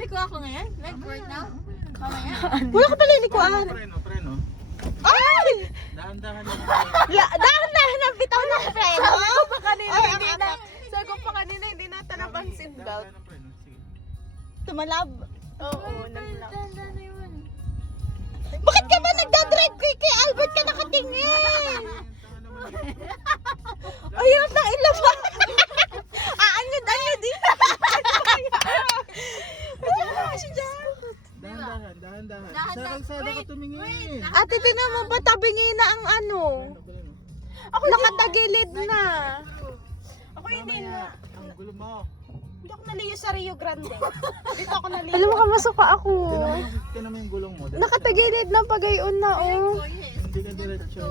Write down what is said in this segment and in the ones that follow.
Liliko ako ngayon? Like right now? Mamaya? Wala ka pala likuan. Preno. Ay! Dahan-dahan. Dahan-dahan ang bitaw ng preno. Sabi ko pa kanina, hindi natin napansin daw. Sige. Tumalab. Oo, naglag. Dahan-dahan na yun. Bakit ka ba nagdadrive kay Albert ka nakatingin? Ayun na ilaba. Anyod din. Dahan-dahan. Dahan-dahan. Sa kalsada ka tumingin. Ate, tinan mo ba tabi niya na ang ano? Preno. Nakatagilid na. Ako hindi na. Ang gulo mo. Hindi ako naliyo sa Rio Grande. Dito ako naliyo. Alam mo, kamasok pa ako. Tinan mo yung gulong mo. Nakatagilid na pagayon na, oh. Hindi ka diretso.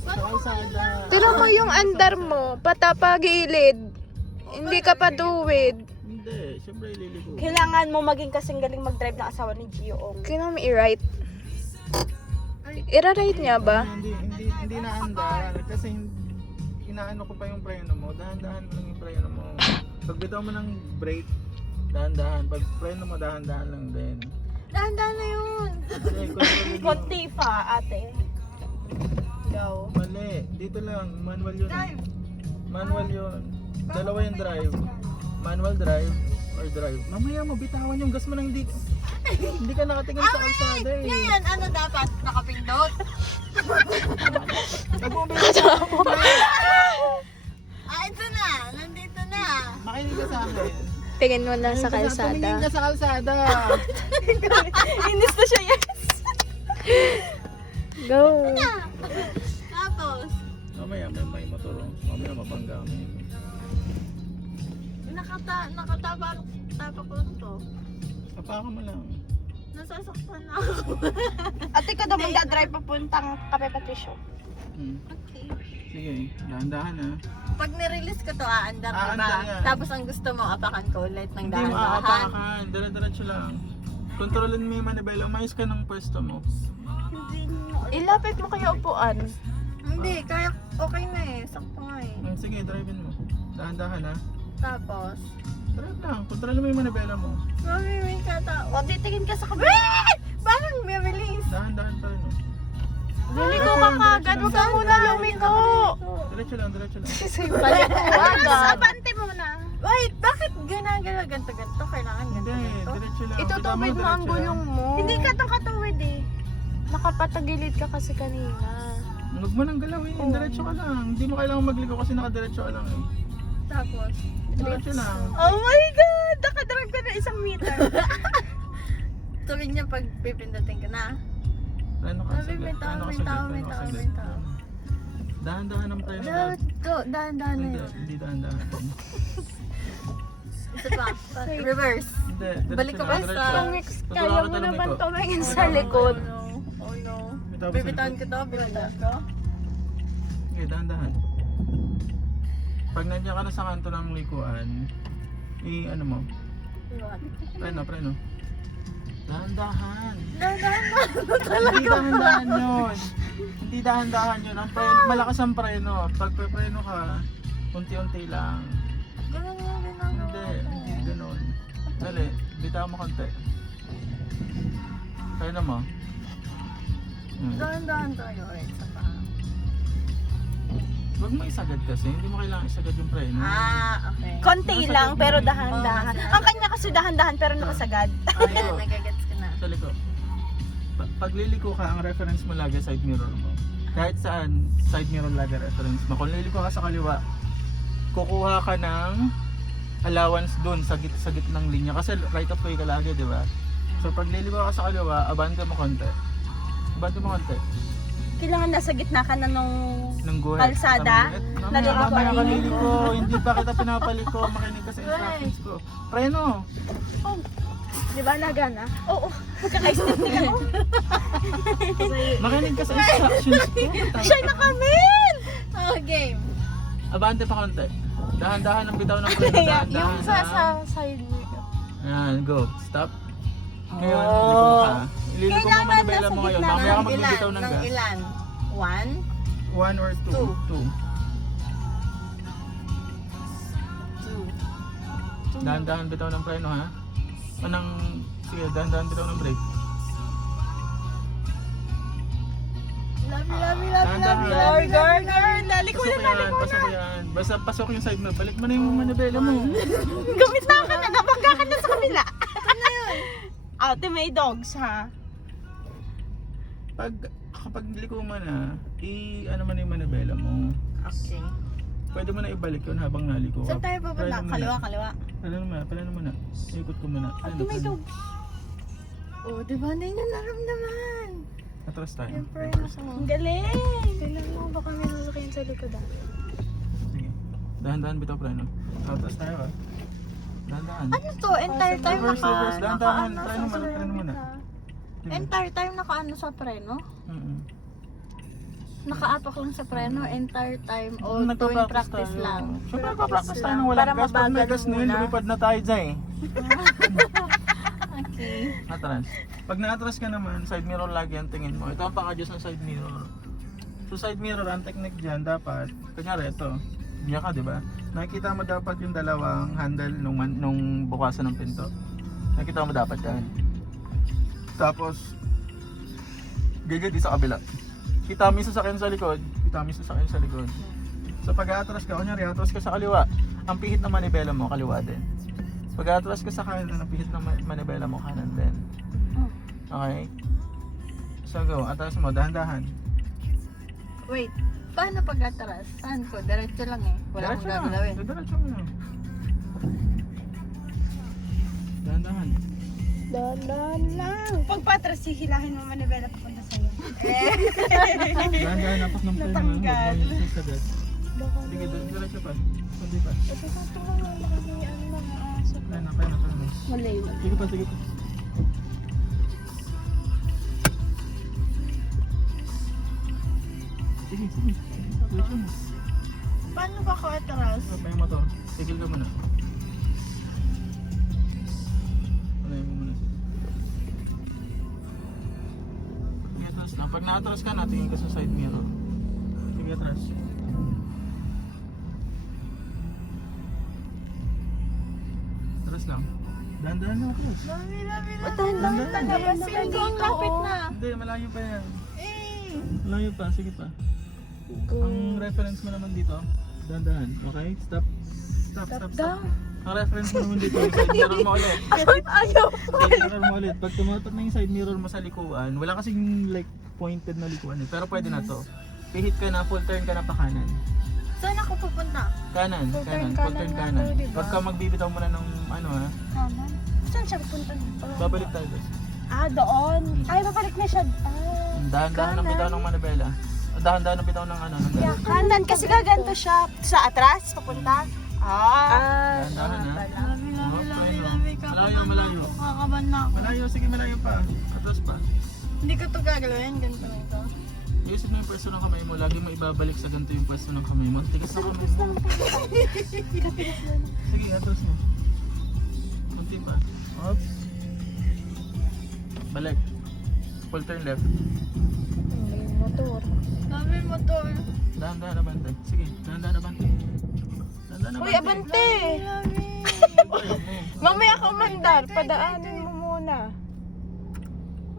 Sa kalsada. Tinan mo yung andar mo, patapagilid. Hindi ka pa duwid. Hindi. Siyempre ililigo. Kailangan mo maging kasing galing mag-drive ng asawa ni Gio. Kailangan mo i-right. I-right niya ba? Hindi naandar. Kasi inaano ko pa yung preno mo. Dahan-dahan mo lang yung preno mo. Pag bitaw mo ng brake, dahan-dahan. Pag preno mo, dahan-dahan lang din. Dahan-dahan na yun. Kasi control mo. Konti pa, ate. Go. Mali. Dito lang. Manual yun. Drive. Manual yun. Dalawa yung drive. Manual drive or drive. Mamaya mo, bitawan yung gas mo nang hindi ka nakatingin sa kalsada eh. Ngayon, ano dapat? Nakapindot? Pag mo bitawan mo, Ito na. Nandito na. makinig ka sa akin. Tingin mo lang sa Tumingin kalsada. ka sa kalsada. Inis na siya, yes. Go. Tapos, Mamaya may motor. Mamaya mabangga kami. nakatapak ko lang to. Kapaka mo lang. Nasasaktan na ako. Ate ka daw magdadrive papuntang Cafe Patricio. Okay. Sige, dahan-dahan ha. Pag nirelease ko to, aandar diba? Aandar yan. Tapos ang gusto mo, apakan ko ulit ng Hindi mo dahan-dahan. aapakan. Dire-diretso lang. Kontrolin mo yung manibela. Umayos ka ng pwesto mo. Ilapit mo kaya upuan. Hindi, kaya okay na eh. Sakto nga eh. Sige, drive-in mo. Dahan-dahan ha. Tapos, Drive lang. Kontrolin mo yung manibela mo. mami, may kata. O, titingin ka sa kabila. Parang may release. Dahan-dahan pa rin. Oh. Lumiko ka kagad. Huwag ka muna lumiko. Diretso lang, diretso lang. Abante muna. Wait, bakit ginagala ganto-ganto? Kailangan Hindi, ganto-ganto. diretso lang. Itutubid mo ang gulong mo. Hindi ka itong katuwid eh. Nakapatagilid ka kasi kanina. Huwag mo nang galawin. Diretso ka lang. Hindi mo kailangan magligo kasi nakadiretso ka lang eh. Tapos, Diretso lang. Oh my God! Nakadrive ka na 1 meter. tuwing niya pag pipindutin ka na. Preno ka Sabi, saglit. may tao, Preno ka may saglit, tao, preno may ka tao, saglit. may tao. Dahan-dahan ang preno na. Dahan-dahan na Hindi, yun. hindi dahan-dahan. Isa pa. Reverse. Hindi, diretso Balik ko lang, pa diretso sa- lang. Mix, Tuturuan kaya mo kita ng naman liko. tumingin sa likod. Oh no. May tao ba sa Bibitawan likod? ko to, bibitawan ko. Okay, dahan-dahan. Pag nandiyan ka na sa kanto ng likuan, ano mo? Preno. Dahan-dahan. Hindi dahan-dahan yun. Hindi dahan-dahan yun. Ang preno, malakas ang preno. Pag preno ka, unti-unti lang. Ganun nga ginagawa Hindi ganun. Dali, bitaw mo konti. Preno mo. Dahan-dahan tayo. Wait, isa pa. Huwag mo isagad kasi. Hindi mo kailangan isagad yung preno. Okay. Konti lang pero Oh, dahan-dahan. Ang kanya kasi dahan-dahan pero nakasagad. Ayan, nagagets ko na. Sa liko. Pag liliko ka, ang reference mo lagi side mirror mo. Kahit saan, side mirror lagi reference mo. Kung liliko ka sa kaliwa, kukuha ka ng allowance dun sa gitnang linya. Kasi right of way ka lagi, di ba? So pag liliko ka sa kaliwa, abante mo konti. Abante mo konti. Kailangan nasa gitna ka na nung Nang guhit. Kalsada? Mamaya Naliko ka ka liliko. Hindi pa kita pinapaliko. Makinig ka sa instructions ko. Preno! Di ba nagana? Oo. Magkaka-step din ako. Makinig ka sa instructions ko. Siya na kami! Oh, game. Abante pa konti. Dahan-dahan ang bitaw ng preno. Dahan-dahan. Yung sa ha? side mo. Ayan, go. Stop. Ngayon, Oh. liliko ka. Ililiko mo Kailangan manibela nasa mo ngayon. gitna Mamaya ka ng magbibitaw ilan? ng Ng gas. ilan? 1? 1 or 2? Two. 2. Dahan-dahan bitaw ng preno ha. O ng sige, dahan-dahan bitaw ng brake. Love you. Dahan-dahan. Girl. Naliko Pasok yan, pasok yan. Basta pasok yung side mirror. Balik mo na yung manibela mo. Gumita ka na. Nabangga ka na sa kabila. Ito na yun. Ate, may dogs, ha? Kapag liko mo na, ano man yung manibela mo. Okay. Pwede mo na ibalik yun habang naliko ka. Saan tayo pupunta? Kaliwa. Plano mo na. Ikot ko muna. Ate, may dogs. Oh, diba na yun ang naramdaman? Atras tayo. Siyempre, Atras. ang galing. Tingnan mo, baka may nalakayin sa likod ah. Sige. Dahan-dahan bitaw plano. Atras tayo ka. Dahan-dahan. Ano to? Entire time Reverse. Dahan-dahan. naka-ano Plano mo na. Entire time naka-ano sa preno? Naka-apak lang sa preno, entire time o tuwing practice lang. Siyempre nagpa-practice tayo ng walang gas. Pag may gas na yun, lumipad na tayo dyan eh. Okay. Atras. Pag na-atras ka naman, side mirror lagi ang tingin mo. Ito ang paka-adjust ng side mirror. So side mirror, ang technique dyan dapat, kunyari ito, biya ka diba? Nakikita mo dapat yung dalawang handle nung bukasan ng pinto. Nakikita mo dapat yan. Tapos, gagad sa kabila. Kita mo yung sasakyan sa likod, So pag atras ka, kunyari atras ka sa kaliwa, ang pihit na manibela mo, kaliwa din. Pag atras ka sa kanan, ang pihit na manibela mo, kanan din. Okay? So go, atras mo, dahan-dahan. Wait, paano pag-atras? Saan ko? Diretso lang eh. Wala akong gagawin. Diretso mo lang. Dahan-dahan. Dahan lang. Pag patras, hihilahin mo manibela papunta sa'yo. Dahan-dahan, apak ng plano. Natanggal. Huwag mo yung sagat. Baka Sige, diretso pa. Kundi pa. ito sa tulong mo, baka may ano mga aso. Plano. Malay mo. Sige pa. Sige. Diretso mo. Paano ba ako atras? Stop na yung motor. Tigil ka muna. Panayin mo muna. Sige, atras lang. Pag na-atras ka, natingin ka sa side mirror. Sige, atras. Atras lang. Dahan-dahan lang, atras. Dahan-dahan. Sige, ang lapit na. Hindi, malayo pa yan. Eh. Malayo pa, sige pa. Ang reference mo naman dito, dahan-dahan. Okay? Stop. Ang reference mo naman dito, yung side mirror mo ulit. Ayaw. Side mirror mo ulit. Pag tumatak na yung side mirror mo sa likuan, wala kasing like pointed na likuan eh. Pero pwede na to. Pihit ka na, full turn ka na pa kanan. Saan ako pupunta? Kanan, Full turn full turn kanan kanan. nga to, diba? Huwag ka magbibitaw muna ng ano ha. Kanan? Saan siya pupunta? Babalik tayo doon. Ah, doon. Ay, babalik na siya. Dahan-dahan ng bitaw ng manibela. Dahan-dahan ng bitaw ng ano. Ng Yeah, kanan kasi gaganto siya sa atras, papunta. Dahan-dahan ha. Malayo. Kakaban na ako. Malayo, sige malayo pa. Atras pa. Hindi ko to gagawin, ganito na ito. Iusip mo yung pwesto ng kamay mo, lagi mo ibabalik sa ganito yung pwesto ng kamay mo. Tigas na kamay mo. Sige, atras mo. Kunti pa. Oops. Balik. Full turn left. May motor. Sabi mo to. Dahan-dahan abante. Sige, dahan-dahan abante. Dahan-dahan Uy, abante! Mamaya ka mandar, padaanin mo muna.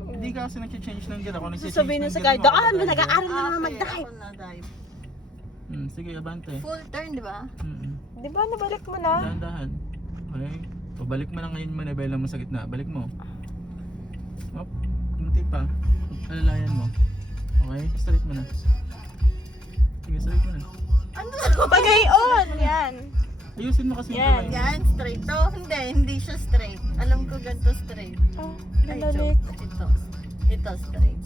Hindi ka kasi nag-change ng gear. Ako nag-change Sasabihin ng na sa gear guide, mo, ano, ako nag-aaral na driver. naman mag-dive. Sige, abante. Full turn, di ba? Di ba nabalik mo na? Dahan-dahan. Okay. Pabalik mo na ngayon yung manibela mo sa gitna. Balik mo. Hop. Kunti pa. Alalayan mo. Okay. Straight mo na. Sige, straight mo na. Ano? Pag-on! Yan. Ayusin mo kasi yung Yan, kamay mo. Yan, straight to. Hindi siya straight. Alam ko ganito straight. Oh, Ay, nabalik. joke. Ito straight.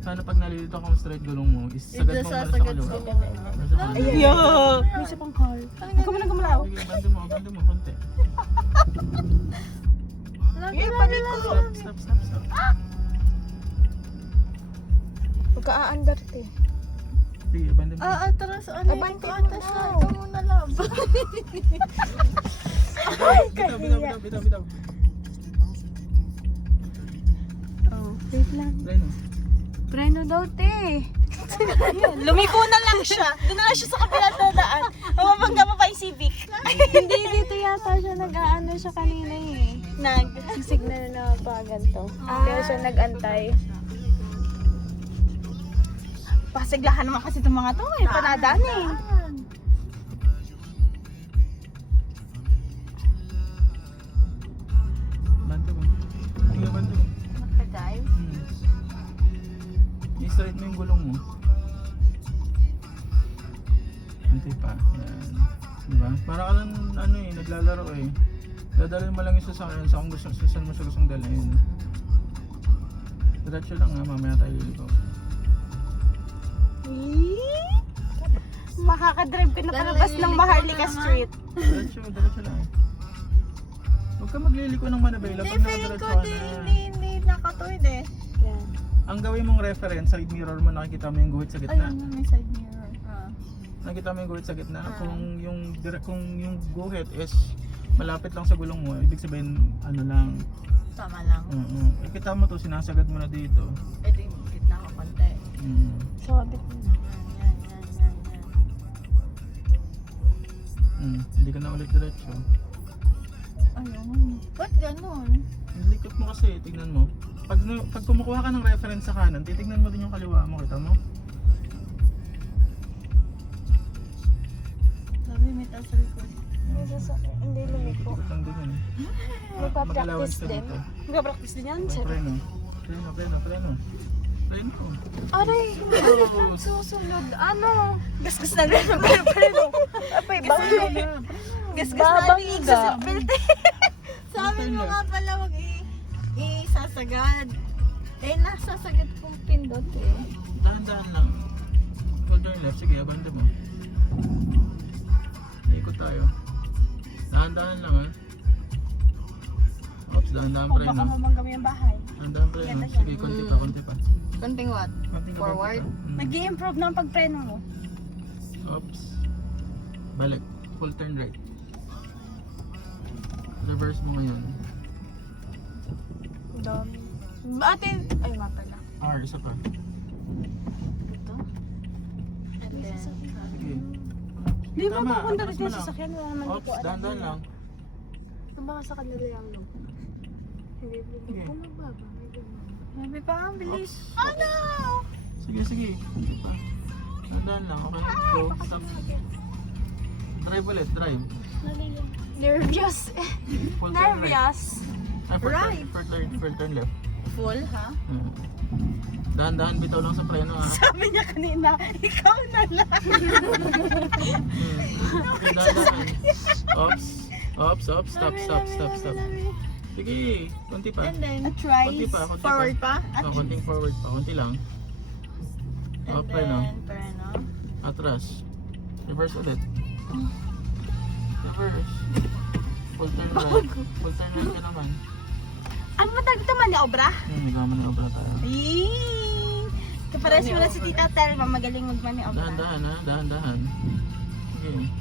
Sana pag nalilito kang straight gulong mo, isagad mo muna sa Isasagad kaliwa. sa kaliwa. Nasa kaliwa. Ayan. May isa pang car. Huwag ka muna gumalaw. Sige, bando mo, konti. Lagi balik ko. Stop. Huwag ka aandar, te. Sige, bando mo. Atras. Ano Abante ko? mo Atras na. daw. Ito muna lang. Bitaw. Oh, wait lang. Try no. Preno daw, te. Lumiko na lang siya. Doon na lang siya sa kabila na daan. Mababangga pa pa yung Civic. Hindi dito yata siya nag-aano siya kanina eh. Signal na pa ganito. Kaya siya nag-antay. Pasiglahan naman kasi itong mga to eh. Panadaan eh. Banto mo. Tingnan banto mo. Magka-drive. I-straight mo yung gulong mo. Hindi pa. Yan. Diba? Para ka lang ano eh, naglalaro eh. Dadalhin mo lang yung sasakyan sa kung gusto, saan mo siya gustong dalhin. Diretso lang nga, mamaya tayo liliko. Makakadrive ka na palabas ng Maharlika Street. Diretso lang. Huwag ka magliliko ng Manabela pag nakadiretso ka na. Hindi nakatuwid eh. Yan. Ang gawin mong reference, side mirror mo, nakikita mo yung guhit sa gitna. Ayun, may side mirror. Nakita mo yung guhit sa gitna. Kung yung guhit is malapit lang sa gulong mo, ibig sabihin ano lang. Tama lang. Kita mo to, sinasagad mo na dito. Eh, di, gitna ko konti. Sabit mo. Yan. Hindi ka na ulit diretso. Ayun. Ba't ganun? Likot mo kasi, tignan mo. Pag kumukuha ka ng reference sa kanan, titignan mo din yung kaliwa mo, kita mo? Sabi, may taas sa likod. Hindi lumiko. Likot lang din yun. Magpa-practice din. Mag-practice din yan. Preno. Preno. Aray! Susunod. Ano? Gasgas na rin ang pero. Apay, bakit? Gasgas na rin yung sa seatbelt. Sabi mo nga pala, wag isasagad. Eh, nasasagad kong pindot eh. Dahan-dahan lang. Full turn left. Sige, abanda mo. Ikot tayo. Dahan-dahan lang ha. Oops, dahan-dahan Kung preno. baka mamanggawi ang bahay. Dahan-dahan preno. Sige, konti pa. Konting what? Konting ka, Forward? konti pa. Nag-i-improve na ang pagpreno mo. Oops. Balik. Full turn right. Reverse mo ngayon. Dami. Ate, ay mapa na. R, isa pa. Ito? And then, Sige. Di ba Tama, pupunta atras rin mo yung lang. sasakyan? Wala naman Oops, dahan-dahan lang. Baka sa kanila yung loob. Hindi, Sige. bumababa. sabi pa, ang bilis. Ano? Sige. Hindi pa. Dahan-dahan lang, okay? Go, stop. Drive ulit, drive. Nervous. Full turn right. Nervous. Ah, Right. full turn left. Full, ha? Dahan-dahan, bitaw lang sa preno ha. Sabi niya kanina, ikaw na lang. Okay, dahan-dahan. Oops, stop. Sige, konti pa. And then, Try Konti pa. forward pa? Konting forward pa, konti lang. And Preno. then, preno. Atras. Reverse ulit. Reverse. Full turn right. Full turn right ka naman. Ano ba tawag ito man ni Obra? Nagawa na obra tayo. Kapares mo na si Tita Telma, magaling magmaniobra. Dahan-dahan ha, dahan-dahan. Sige.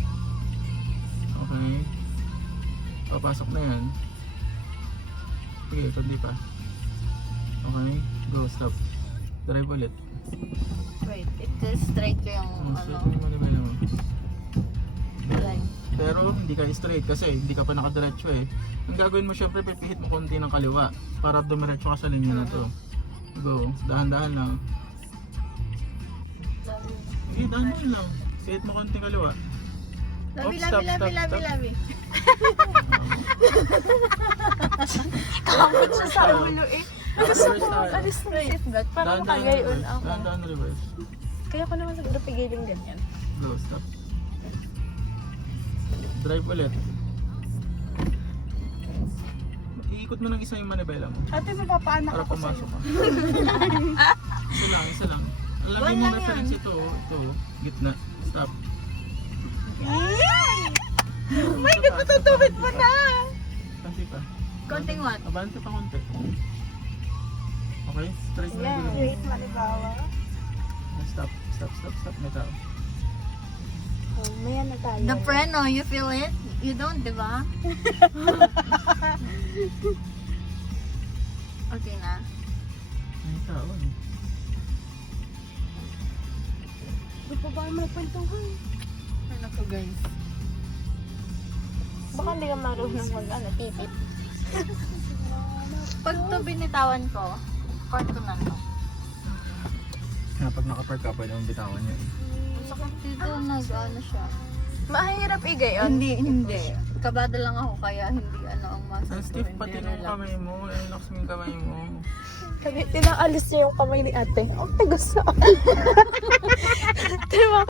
Okay. Papasok na yan. Sige, kundi pa. Okay, go, stop. Drive ulit. Wait, ito straight ko yung Straight ano. mo yung manibela mo. Line. Pero hindi ka straight kasi hindi ka pa nakadiretso eh. Ang gagawin mo syempre, pipihit mo konti ng kaliwa para dumiretso ka sa linya na to. Go, dahan-dahan lang. Sige, dahan-dahan lang. Pihit mo konti kaliwa. Labi, Stop. labi. Kapit siya sa ulo eh. Gusto ko Reverse tayo. mag-alis ng seatbelt para Dahan-dahan makagayon reverse. ako. Dahan-dahan reverse. Kaya ko naman siguro pigiling ganyan. Go, stop. Drive ulit. Iikot mo ng isa yung manibela mo Ate, mapapaanak para ako sa'yo. pumasok ka. Isa lang. Lagi One mo lang reference ito, gitna. Stop. Oh my God, matutuwid mo na! Konti pa. Konting what? Abante pa konti. Okay, straight na Yeah. yung gulo mo. Wait, malibawa. Stop. May tao. Oh, maya na tayo. The preno, you feel it? You don't, di ba? Okay na. May tao. Di pa ba may kwentuhan? Ay, naku guys. Baka hindi ka marunong tipit. Pag to binitawan ko, kwarto na to. Pag nakapark ka, pwede mong bitawan yan. Sakit dito, nag-ano siya. Mahirap igayon. Hindi. Kabada lang ako kaya hindi ang muscle ko. Sensitive Hindi pati ng relax. kamay mo. Relax mo yung kamay mo. Tinaalis niya yung kamay ni ate. Ang tigas na. Diba?